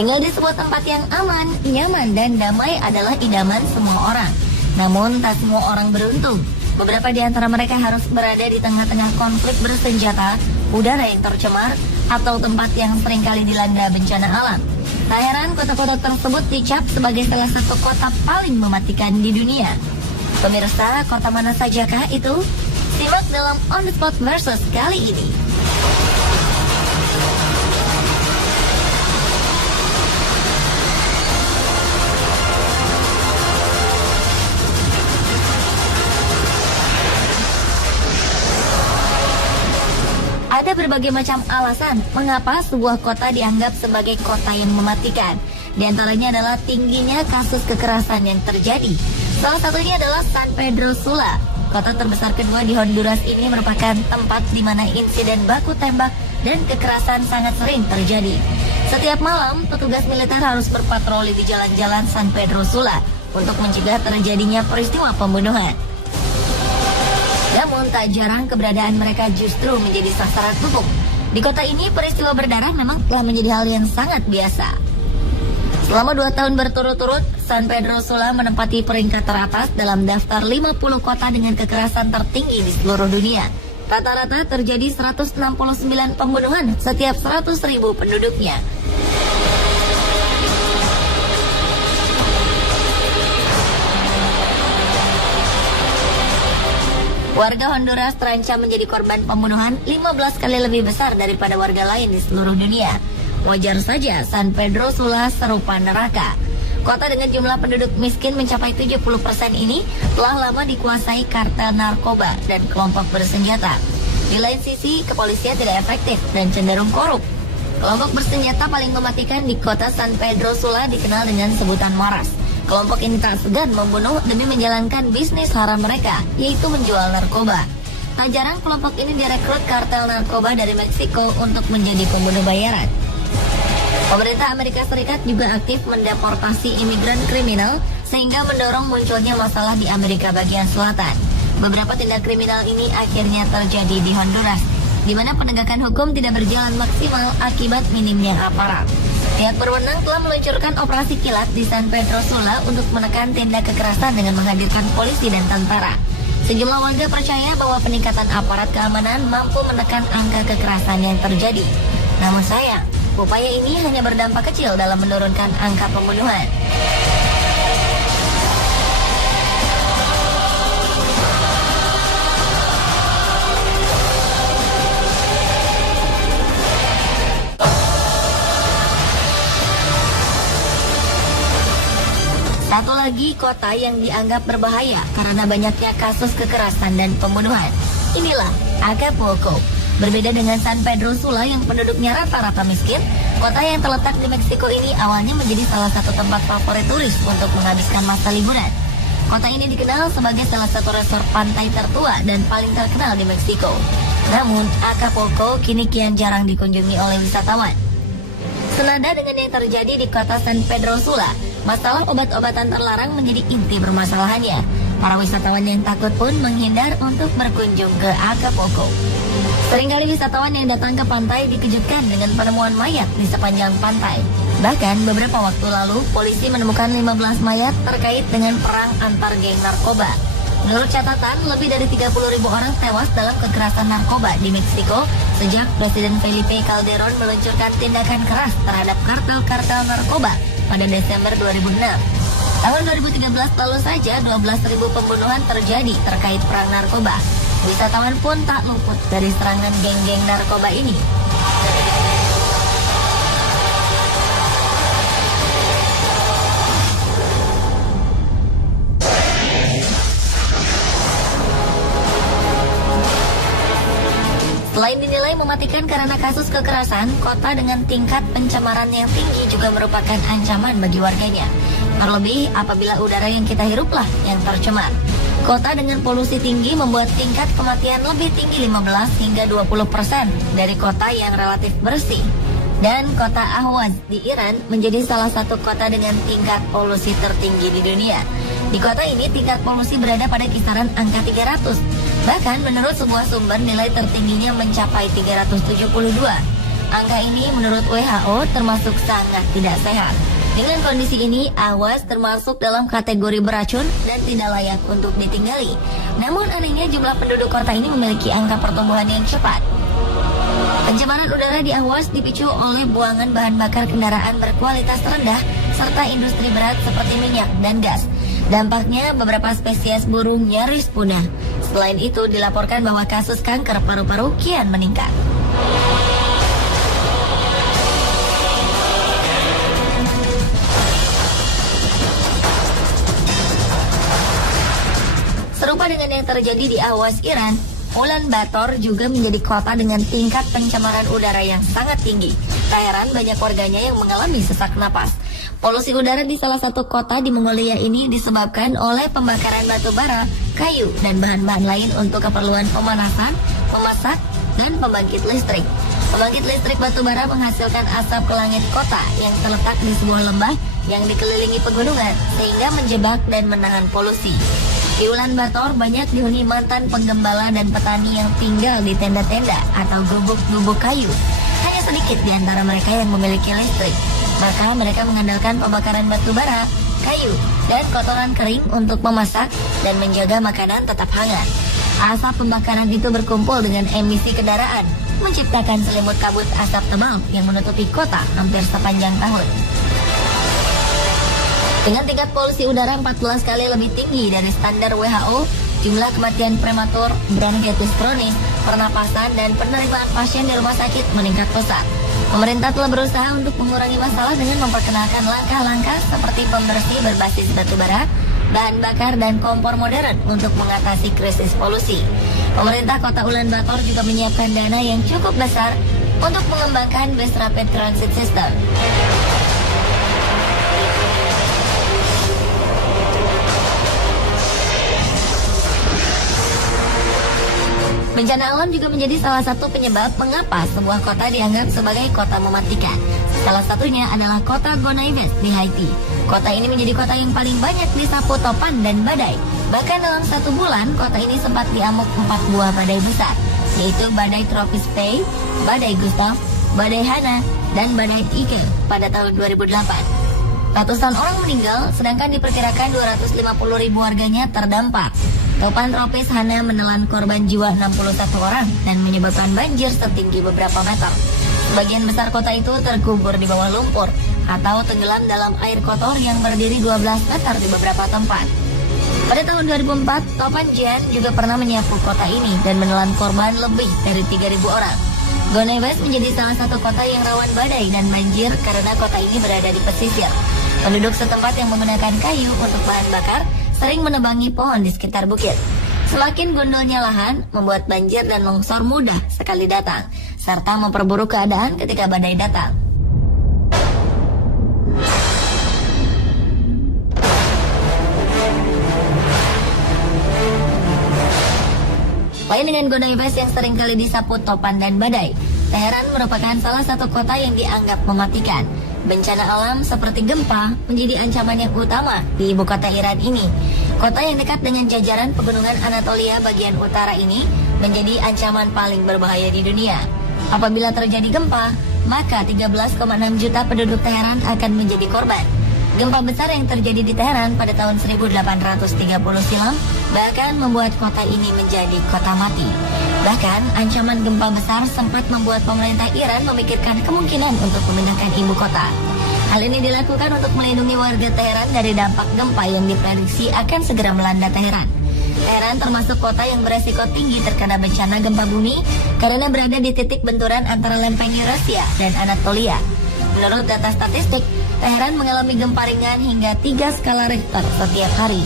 Tinggal di sebuah tempat yang aman, nyaman, dan damai adalah idaman semua orang. Namun, tak semua orang beruntung. Beberapa di antara mereka harus berada di tengah-tengah konflik bersenjata, udara yang tercemar, atau tempat yang seringkali dilanda bencana alam. Tak heran kota-kota tersebut dicap sebagai salah satu kota paling mematikan di dunia. Pemirsa, kota mana sajakah itu? Simak dalam On The Spot Versus kali ini. Ada berbagai macam alasan mengapa sebuah kota dianggap sebagai kota yang mematikan. Di antaranya adalah tingginya kasus kekerasan yang terjadi. Salah satunya adalah San Pedro Sula. Kota terbesar kedua di Honduras ini merupakan tempat di mana insiden baku tembak dan kekerasan sangat sering terjadi. Setiap malam, petugas militer harus berpatroli di jalan-jalan San Pedro Sula untuk mencegah terjadinya peristiwa pembunuhan. Namun tak jarang keberadaan mereka justru menjadi sasaran empuk. Di kota ini peristiwa berdarah memang telah menjadi hal yang sangat biasa. Selama 2 tahun berturut-turut, San Pedro Sula menempati peringkat teratas dalam daftar 50 kota dengan kekerasan tertinggi di seluruh dunia. Rata-rata terjadi 169 pembunuhan setiap 100.000 penduduknya. Warga Honduras terancam menjadi korban pembunuhan 15 kali lebih besar daripada warga lain di seluruh dunia. Wajar saja San Pedro Sula serupa neraka. Kota dengan jumlah penduduk miskin mencapai 70% ini telah lama dikuasai kartel narkoba dan kelompok bersenjata. Di lain sisi, kepolisian tidak efektif dan cenderung korup. Kelompok bersenjata paling mematikan di kota San Pedro Sula dikenal dengan sebutan Maras. Kelompok ini tak segan membunuh demi menjalankan bisnis haram mereka, yaitu menjual narkoba. Tak jarang kelompok ini direkrut kartel narkoba dari Meksiko untuk menjadi pembunuh bayaran. Pemerintah Amerika Serikat juga aktif mendeportasi imigran kriminal sehingga mendorong munculnya masalah di Amerika bagian selatan. Beberapa tindak kriminal ini akhirnya terjadi di Honduras, di mana penegakan hukum tidak berjalan maksimal akibat minimnya aparat. Pihak berwenang telah meluncurkan operasi kilat di San Pedro Sula untuk menekan tindak kekerasan dengan menghadirkan polisi dan tentara. Sejumlah warga percaya bahwa peningkatan aparat keamanan mampu menekan angka kekerasan yang terjadi. Namun sayang, upaya ini hanya berdampak kecil dalam menurunkan angka pembunuhan. Satu lagi kota yang dianggap berbahaya karena banyaknya kasus kekerasan dan pembunuhan. Inilah Acapulco. Berbeda dengan San Pedro Sula yang penduduknya rata-rata miskin, kota yang terletak di Meksiko ini awalnya menjadi salah satu tempat favorit turis untuk menghabiskan masa liburan. Kota ini dikenal sebagai salah satu resort pantai tertua dan paling terkenal di Meksiko. Namun, Acapulco kini kian jarang dikunjungi oleh wisatawan. Senada dengan yang terjadi di kota San Pedro Sula, masalah obat-obatan terlarang menjadi inti permasalahannya. Para wisatawan yang takut pun menghindar untuk berkunjung ke Acapulco. Seringkali wisatawan yang datang ke pantai dikejutkan dengan penemuan mayat di sepanjang pantai. Bahkan beberapa waktu lalu, polisi menemukan 15 mayat terkait dengan perang antar geng narkoba. Menurut catatan, lebih dari 30.000 orang tewas dalam kekerasan narkoba di Meksiko sejak Presiden Felipe Calderón meluncurkan tindakan keras terhadap kartel-kartel narkoba pada Desember 2006. Tahun 2013 lalu saja 12.000 pembunuhan terjadi terkait perang narkoba. Wisatawan pun tak luput dari serangan geng-geng narkoba ini. Selain dinilai mematikan karena kasus kekerasan, kota dengan tingkat pencemaran yang tinggi juga merupakan ancaman bagi warganya. Terlebih apabila udara yang kita hiruplah yang tercemar. Kota dengan polusi tinggi membuat tingkat kematian lebih tinggi 15 hingga 20% dari kota yang relatif bersih. Dan kota Ahwaz di Iran menjadi salah satu kota dengan tingkat polusi tertinggi di dunia. Di kota ini tingkat polusi berada pada kisaran angka 300. Bahkan menurut sebuah sumber nilai tertingginya mencapai 372. Angka ini menurut WHO termasuk sangat tidak sehat. Dengan kondisi ini, Awas termasuk dalam kategori beracun dan tidak layak untuk ditinggali. Namun anehnya jumlah penduduk kota ini memiliki angka pertumbuhan yang cepat. Pencemaran udara di Awas dipicu oleh buangan bahan bakar kendaraan berkualitas rendah serta industri berat seperti minyak dan gas. Dampaknya beberapa spesies burung nyaris punah. Selain itu dilaporkan bahwa kasus kanker paru-paru kian meningkat. Serupa dengan yang terjadi di Awas, Iran, Ulaanbaatar juga menjadi kota dengan tingkat pencemaran udara yang sangat tinggi. Tak heran banyak warganya yang mengalami sesak napas. Polusi udara di salah satu kota di Mongolia ini disebabkan oleh pembakaran batu bara, kayu, dan bahan-bahan lain untuk keperluan pemanasan, memasak, dan pembangkit listrik. Pembangkit listrik batu bara menghasilkan asap ke langit kota yang terletak di sebuah lembah yang dikelilingi pegunungan sehingga menjebak dan menahan polusi. Di Ulaanbaatar banyak dihuni mantan penggembala dan petani yang tinggal di tenda-tenda atau gubuk-gubuk kayu. Hanya sedikit di antara mereka yang memiliki listrik. Maka mereka mengandalkan pembakaran batu bara, kayu, dan kotoran kering untuk memasak dan menjaga makanan tetap hangat. Asap pembakaran itu berkumpul dengan emisi kendaraan, menciptakan selimut kabut asap tebal yang menutupi kota hampir sepanjang tahun. Dengan tingkat polusi udara 14 kali lebih tinggi dari standar WHO, jumlah kematian prematur, bronkitis kronis, pernapasan, dan penerimaan pasien di rumah sakit meningkat pesat. Pemerintah telah berusaha untuk mengurangi masalah dengan memperkenalkan langkah-langkah seperti pembersih berbasis batu bara, bahan bakar, dan kompor modern untuk mengatasi krisis polusi. Pemerintah kota Ulaanbaatar juga menyiapkan dana yang cukup besar untuk mengembangkan bus rapid transit system. Bencana alam juga menjadi salah satu penyebab mengapa sebuah kota dianggap sebagai kota mematikan. Salah satunya adalah kota Gonaives di Haiti. Kota ini menjadi kota yang paling banyak disapu topan dan badai. Bahkan dalam satu bulan, kota ini sempat diamuk 4 buah badai besar, yaitu badai tropis Faye, badai Gustav, badai Hana, dan badai Ike pada tahun 2008. Ratusan orang meninggal, sedangkan diperkirakan 250.000 warganya terdampak. Topan tropis Hana menelan korban jiwa 61 orang dan menyebabkan banjir setinggi beberapa meter. Sebagian besar kota itu terkubur di bawah lumpur atau tenggelam dalam air kotor yang berdiri 12 meter di beberapa tempat. Pada tahun 2004, Topan Jan juga pernah menyapu kota ini dan menelan korban lebih dari 3.000 orang. Gonaives menjadi salah satu kota yang rawan badai dan banjir karena kota ini berada di pesisir. Penduduk setempat yang menggunakan kayu untuk bahan bakar sering menebangi pohon di sekitar bukit. Semakin gondolnya lahan, membuat banjir dan longsor mudah sekali datang, serta memperburuk keadaan ketika badai datang. Lain dengan Gonaives yang seringkali disapu topan dan badai, Teheran merupakan salah satu kota yang dianggap mematikan. Bencana alam seperti gempa menjadi ancaman yang utama di ibu kota Iran ini. Kota yang dekat dengan jajaran pegunungan Anatolia bagian utara ini menjadi ancaman paling berbahaya di dunia. Apabila terjadi gempa, maka 13,6 juta penduduk Teheran akan menjadi korban. Gempa besar yang terjadi di Teheran pada tahun 1830 silam bahkan membuat kota ini menjadi kota mati. Bahkan, ancaman gempa besar sempat membuat pemerintah Iran memikirkan kemungkinan untuk memindahkan ibu kota. Hal ini dilakukan untuk melindungi warga Teheran dari dampak gempa yang diprediksi akan segera melanda Teheran. Teheran termasuk kota yang beresiko tinggi terkena bencana gempa bumi karena berada di titik benturan antara lempeng Eurasia dan Anatolia. Menurut data statistik, Teheran mengalami gempa ringan hingga 3 skala Richter setiap hari.